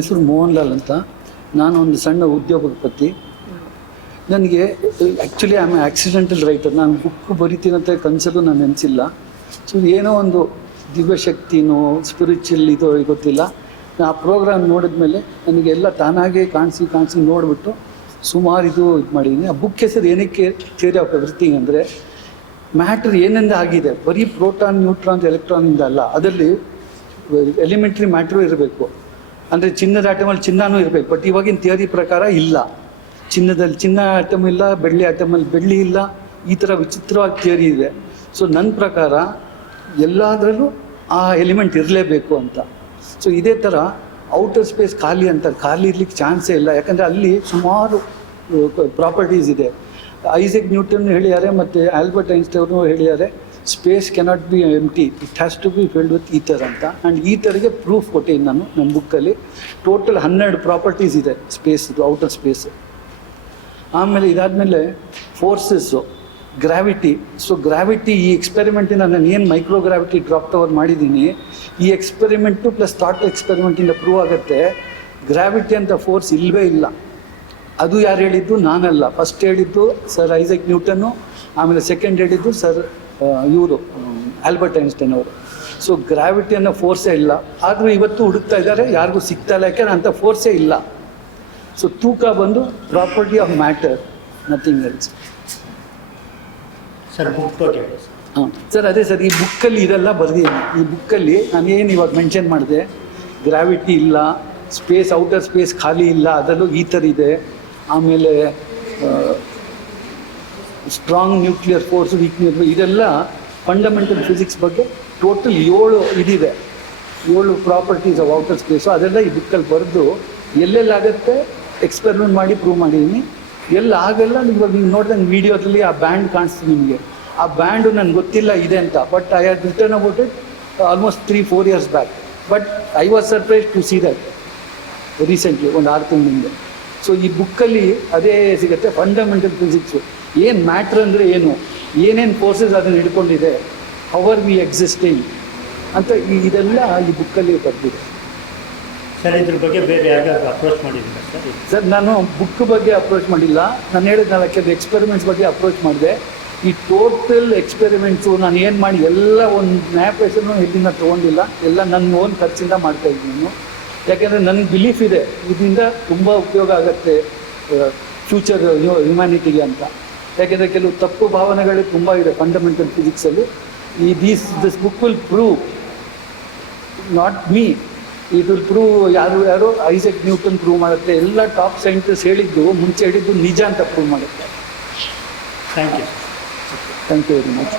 ಹೆಸರು ಮೋಹನ್ ಲಾಲ್ ಅಂತ. ನಾನು ಒಂದು ಸಣ್ಣ ಉದ್ಯೋಗಪತಿ ನನಗೆ ಆ್ಯಕ್ಚುಲಿ ಆಮ್ ಆಕ್ಸಿಡೆಂಟಲ್ ರೈಟರ್ ನಾನು ಬುಕ್ ಬರಿತೀನಂತ ಕನಸಲ್ಲೂ ನಾನು ನೆನೆಸಿಲ್ಲ. ಸೊ ಏನೋ ಒಂದು ದಿವ್ಯಶಕ್ತಿನೋ ಸ್ಪಿರಿಚುವಲ್ ಇದೋ, ಗೊತ್ತಿಲ್ಲ. ಆ ಪ್ರೋಗ್ರಾಮ್ ನೋಡಿದ್ಮೇಲೆ ನನಗೆ ಎಲ್ಲ ತಾನಾಗೇ ಕಾಣಿಸಿ ಕಾಣಿಸಿ ನೋಡಿಬಿಟ್ಟು ಸುಮಾರು ಇದು ಇದು ಮಾಡಿದ್ದೀನಿ ಆ ಬುಕ್ ಹೆಸರು ಏನಕ್ಕೆ ಥಿಯರಿ ಆಫ್ ಎವ್ರಿಥಿಂಗ್ ಅಂದರೆ ಮ್ಯಾಟ್ರ್ ಏನಿಂದ ಆಗಿದೆ? ಬರೀ ಪ್ರೋಟಾನ್ ನ್ಯೂಟ್ರಾನ್ ಎಲೆಕ್ಟ್ರಾನಿಂದ ಅಲ್ಲ. ಅದರಲ್ಲಿ ಎಲಿಮೆಂಟ್ರಿ ಮ್ಯಾಟ್ರೂ ಇರಬೇಕು. ಅಂದರೆ ಚಿನ್ನದ ಆಟಮಲ್ಲಿ ಚಿನ್ನನೂ ಇರಬೇಕು ಬಟ್ ಇವಾಗಿನ ಥಿಯರಿ ಪ್ರಕಾರ ಇಲ್ಲ. ಚಿನ್ನದಲ್ಲಿ, ಚಿನ್ನ ಐಟಮ್ ಇಲ್ಲ, ಬೆಳ್ಳಿ ಆಟಮಲ್ಲಿ ಬೆಳ್ಳಿ ಇಲ್ಲ, ಈ ಥರ ವಿಚಿತ್ರವಾಗಿ ಥಿಯರಿ ಇದೆ. ಸೊ ನನ್ನ ಪ್ರಕಾರ ಎಲ್ಲದರಲ್ಲೂ ಆ ಎಲಿಮೆಂಟ್ ಇರಲೇಬೇಕು ಅಂತ. ಸೊ ಇದೇ ಥರ ಔಟರ್ ಸ್ಪೇಸ್ ಖಾಲಿ ಅಂತ, ಖಾಲಿ ಇರ್ಲಿಕ್ಕೆ ಚಾನ್ಸೇ ಇಲ್ಲ. ಯಾಕಂದರೆ ಅಲ್ಲಿ ಸುಮಾರು ಪ್ರಾಪರ್ಟೀಸ್ ಇದೆ. ಐಸೆಕ್ ನ್ಯೂಟನ್ ಹೇಳಿದ್ದಾರೆ ಮತ್ತು ಆಲ್ಬರ್ಟ್ ಐನ್ಸ್ಟೈನು ಹೇಳಿದ್ದಾರೆ space cannot be empty it has to be filled with ether ಅಂತ ಆ್ಯಂಡ್ ಈಥರ್ಗೆ ಪ್ರೂಫ್ ಕೊಟ್ಟಿದ್ದೀನಿ ನಾನು ನಮ್ಮ ಬುಕ್ಕಲ್ಲಿ ಟೋಟಲ್ ಹನ್ನೆರಡು ಪ್ರಾಪರ್ಟೀಸ್ ಇದೆ ಸ್ಪೇಸ್ದು ಔಟರ್ ಸ್ಪೇಸ್ ಆಮೇಲೆ ಇದಾದಮೇಲೆ ಫೋರ್ಸಸ್ಸು ಗ್ರಾವಿಟಿ ಸೊ ಗ್ರಾವಿಟಿ ಈ ಎಕ್ಸ್ಪೆರಿಮೆಂಟಿಂದ ನಾನು ಏನು ಮೈಕ್ರೋ ಗ್ರಾವಿಟಿ ಡ್ರಾಪ್ ಟವರ್ ಮಾಡಿದ್ದೀನಿ ಈ ಎಕ್ಸ್ಪೆರಿಮೆಂಟು ಪ್ಲಸ್ ಥಾಟ್ ಎಕ್ಸ್ಪೆರಿಮೆಂಟಿಂದ ಪ್ರೂವ್ ಆಗುತ್ತೆ. ಗ್ರಾವಿಟಿ ಅಂತ ಫೋರ್ಸ್ ಇಲ್ಲವೇ ಇಲ್ಲ. ಅದು ಯಾರು ಹೇಳಿದ್ದು? ನಾನಲ್ಲ. ಫಸ್ಟ್ ಹೇಳಿದ್ದು ಸರ್ ಐಸಕ್ ನ್ಯೂಟನ್ನು ಆಮೇಲೆ ಸೆಕೆಂಡ್ ಹೇಳಿದ್ದು ಸರ್ ಇವರು ಆಲ್ಬರ್ಟ್ ಐನ್ಸ್ಟೈನ್ ಅವರು. ಸೊ ಗ್ರಾವಿಟಿ ಅನ್ನೋ ಫೋರ್ಸೇ ಇಲ್ಲ. ಆದರೂ ಇವತ್ತು ಹುಡುಕ್ತಾ ಇದ್ದಾರೆ ಯಾರಿಗೂ ಸಿಗ್ತಾ ಇಲ್ಲ. ಯಾಕೆಂದ್ರೆ ಅಂಥ ಫೋರ್ಸೇ ಇಲ್ಲ. ಸೊ ತೂಕ ಬಂದು property of matter nothing else sir ಹಾಂ. ಸರ್ ಅದೇ ಸರ್ ಈ ಬುಕ್ಕಲ್ಲಿ ಇದೆಲ್ಲ ಬರೆದಿದ್ದೀನಿ. ಈ ಬುಕ್ಕಲ್ಲಿ ನಾನು ಏನು ಇವಾಗ ಮೆನ್ಷನ್ ಮಾಡಿದೆ ಗ್ರಾವಿಟಿ ಇಲ್ಲ ಸ್ಪೇಸ್ ಔಟರ್ ಸ್ಪೇಸ್ ಖಾಲಿ ಇಲ್ಲ ಅದರಲ್ಲೂ ಈ ಥರ ಇದೆ. ಆಮೇಲೆ ಸ್ಟ್ರಾಂಗ್ ನ್ಯೂಕ್ಲಿಯರ್ ಫೋರ್ಸ್ ವೀಕ್ನಿಯರ್ ಇದೆಲ್ಲ ಫಂಡಮೆಂಟಲ್ ಫಿಸಿಕ್ಸ್ ಬಗ್ಗೆ ಟೋಟಲ್ ಏಳು ಇದಿದೆ. ಏಳು ಪ್ರಾಪರ್ಟೀಸ್ ಆಫ್ ಔಟರ್ ಸ್ಪೇಸು ಅದೆಲ್ಲ ಈ ಬುಕ್ಕಲ್ಲಿ ಬರೆದು ಎಲ್ಲೆಲ್ಲಾಗತ್ತೆ ಎಕ್ಸ್ಪೆರಿಮೆಂಟ್ ಮಾಡಿ ಪ್ರೂವ್ ಮಾಡಿದ್ದೀನಿ ಎಲ್ಲ ಆಗಲ್ಲ ನೀವು ನೋಡಿದಂಗೆ ವೀಡಿಯೋದಲ್ಲಿ ಆ ಬ್ಯಾಂಡ್ ಕಾಣಿಸ್ತು ನಿಮಗೆ. ಆ ಬ್ಯಾಂಡು ನನಗೆ ಗೊತ್ತಿಲ್ಲ ಇದೆ ಅಂತ but I had return about it almost three four years back but I was surprise to see that recently ಒಂದು ಆರು ತಿಂಗಳಿಂದ ಸೊ ಈ ಬುಕ್ಕಲ್ಲಿ ಅದೇ ಸಿಗುತ್ತೆ ಫಂಡಮೆಂಟಲ್ ಫಿಸಿಕ್ಸು ಏನು ಮ್ಯಾಟ್ರ್ ಅಂದರೆ ಏನು? ಏನೇನು ಫೋರ್ಸಸ್ ಅದನ್ನು ಹಿಡ್ಕೊಂಡಿದೆ? ಹವರ್ ವಿ ಎಕ್ಸಿಸ್ಟಿಂಗ್ ಅಂತ ಈ ಇದೆಲ್ಲ ಈ ಬುಕ್ಕಲ್ಲಿ ಬರೆದಿದೆ. ಸರ್ ಇದ್ರ ಬಗ್ಗೆ ಬೇರೆ ಯಾರಿಗಾದ್ರು ಅಪ್ರೋಚ್ ಮಾಡಿದ್ದೀರಾ ಸರ್ ಸರ್ ನಾನು ಬುಕ್ ಬಗ್ಗೆ ಅಪ್ರೋಚ್ ಮಾಡಿಲ್ಲ. ನಾನು ಹೇಳಿದ್ನಲ್ಲ ಕೆಲವು ಎಕ್ಸ್ಪೆರಿಮೆಂಟ್ಸ್ ಬಗ್ಗೆ ಅಪ್ರೋಚ್ ಮಾಡಿದೆ. ಈ ಟೋಟಲ್ ಎಕ್ಸ್ಪೆರಿಮೆಂಟ್ಸು ನಾನು ಏನು ಮಾಡಿ ಎಲ್ಲ ಒಂದು ನ್ಯಾಯ ಹೆಸರು ಎಲ್ಲಿಂದ ತೊಗೊಂಡಿಲ್ಲ. ಎಲ್ಲ ನನ್ನ ಓನ್ ಖರ್ಚಿಂದ ಮಾಡ್ತಾ ಇದ್ದೀನಿ. ನಾನು ಯಾಕೆಂದರೆ ನನಗೆ ಬಿಲೀಫ್ ಇದೆ. ಇದರಿಂದ ತುಂಬ ಉಪಯೋಗ ಆಗುತ್ತೆ ಫ್ಯೂಚರ್ ಹ್ಯುಮ್ಯಾನಿಟಿಗೆ ಅಂತ. ಯಾಕೆಂದರೆ ಕೆಲವು ತಪ್ಪು ಭಾವನೆಗಳು ತುಂಬ ಇದೆ ಫಂಡಮೆಂಟಲ್ ಫಿಸಿಕ್ಸಲ್ಲಿ ಈ these this book will prove not me it will prove ಯಾರು ಯಾರು ಐಸೆಕ್ ನ್ಯೂಟನ್ ಪ್ರೂವ್ ಮಾಡುತ್ತೆ ಎಲ್ಲ ಟಾಪ್ ಸೈಂಟಿಸ್ಟ್ ಹೇಳಿದ್ದು ಮುಂಚೆ ಹೇಳಿದ್ದು ನಿಜ ಅಂತ ಪ್ರೂವ್ ಮಾಡುತ್ತೆ. Thank you thank you very much